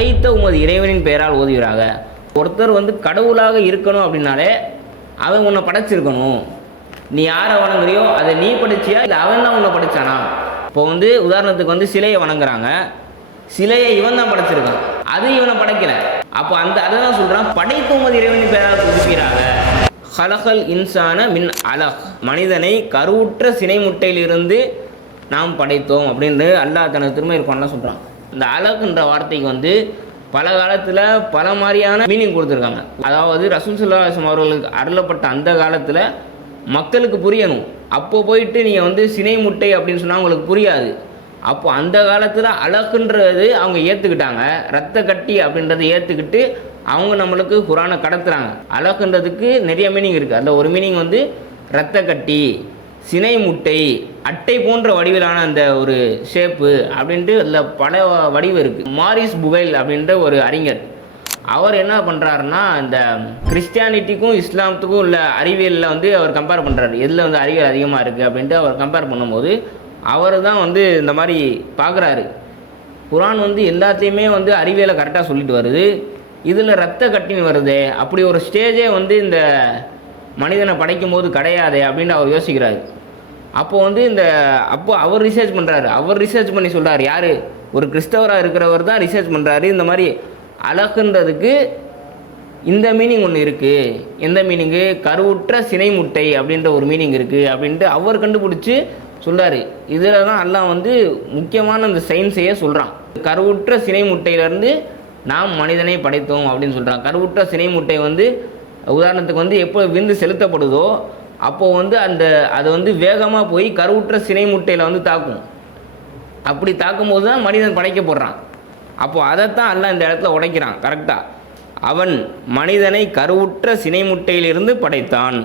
படைத்த உமது இறைவனின் பெயரால் ஓதுகிறாங்க. ஒருத்தர் வந்து கடவுளாக இருக்கணும் அப்படின்னாலே அவன் உன்னை படைச்சிருக்கணும். நீ யாரை வணங்குறியோ அதை நீ படைச்சியா இல்லை அவன் தான் உன்னை படைச்சானா? இப்போ வந்து உதாரணத்துக்கு வந்து சிலையை வணங்குறாங்க, சிலையை இவன் தான் படைச்சிருக்கான், அது இவனை படைக்கல. அப்போ அதை தான் சொல்கிறான், படைத்த உமது இறைவனின் பெயரால் ஓதுகிறாங்க. ஹலகல் இன்சான மின் அலக், மனிதனை கருவுற்ற சினை முட்டையிலிருந்து நாம் படைத்தோம் அப்படின்னு அல்லாஹ் தனது திருமறைக்குர்ஆன்ல சொல்கிறான். இந்த அலகுன்ற வார்த்தைக்கு வந்து பல காலத்தில் பல மாதிரியான மீனிங் கொடுத்துருக்காங்க. அதாவது ரசூல் ஸல்லல்லாஹு அலைஹி வஸல்லம் அவர்களுக்கு அருளப்பட்ட அந்த காலத்தில் மக்களுக்கு புரியணும். அப்போ போயிட்டு நீங்கள் வந்து சினை முட்டை அப்படின்னு சொன்னால் உங்களுக்கு புரியாது. அப்போ அந்த காலத்தில் அலகுன்றது அவங்க ஏற்றுக்கிட்டாங்க, ரத்த கட்டி அப்படின்றத ஏற்றுக்கிட்டு அவங்க நம்மளுக்கு குரானை கடத்துகிறாங்க. அலகுன்றதுக்கு நிறைய மீனிங் இருக்குது. அந்த ஒரு மீனிங் வந்து ரத்த கட்டி, சினை முட்டை, அட்டை போன்ற வடிவிலான அந்த ஒரு ஷேப்பு அப்படின்ட்டு அதில் பல வடிவு இருக்குது. மாரிஸ் புகைல் அப்படின்ற ஒரு அறிஞர், அவர் என்ன பண்ணுறாருன்னா இந்த கிறிஸ்டியானிட்டிக்கும் இஸ்லாமத்துக்கும் உள்ள அறிவியலில் வந்து அவர் கம்பேர் பண்ணுறாரு, எதில் வந்து அறிவியல் அதிகமாக இருக்குது அப்படின்ட்டு அவர் கம்பேர் பண்ணும்போது அவர் தான் வந்து இந்த மாதிரி பார்க்குறாரு. குரான் வந்து எல்லாத்தையுமே வந்து அறிவியலை கரெக்டாக சொல்லிட்டு வருது, இதில் ரத்த கட்டின்னு வருதே, அப்படி ஒரு ஸ்டேஜே வந்து இந்த மனிதனை படைக்கும் போது கிடையாதே அப்படின்னு அவர் யோசிக்கிறாரு. அப்போது வந்து அப்போ அவர் ரிசர்ச் பண்ணுறாரு. அவர் ரிசர்ச் பண்ணி சொல்கிறார், யார், ஒரு கிறிஸ்தவராக இருக்கிறவர் தான் ரிசர்ச் பண்ணுறாரு. இந்த மாதிரி அலகுன்றதுக்கு இந்த மீனிங் ஒன்று இருக்குது. எந்த மீனிங்கு? கருவுற்ற சினை முட்டை அப்படின்ற ஒரு மீனிங் இருக்குது அப்படின்ட்டு அவர் கண்டுபிடிச்சி சொல்கிறார். இதில் தான் அல்லாஹ் வந்து முக்கியமான அந்த சயின்ஸையே சொல்கிறான். கருவுற்ற சினை முட்டையிலேருந்து நாம் மனிதனை படைத்தோம் அப்படின்னு சொல்கிறான். கருவுற்ற சினை முட்டை வந்து உதாரணத்துக்கு வந்து எப்போ விந்து செலுத்தப்படுதோ அப்போது வந்து அது வந்து வேகமாக போய் கருவுற்ற சினை முட்டையில் வந்து தாக்கும். அப்படி தாக்கும்போது தான் மனிதன் படைக்கப்படுறான். அப்போது அதைத்தான் அல்லாஹ் இந்த இடத்துல உடைக்கிறான் கரெக்டாக. அவன் மனிதனை கருவுற்ற சினை முட்டையிலிருந்து படைத்தான்.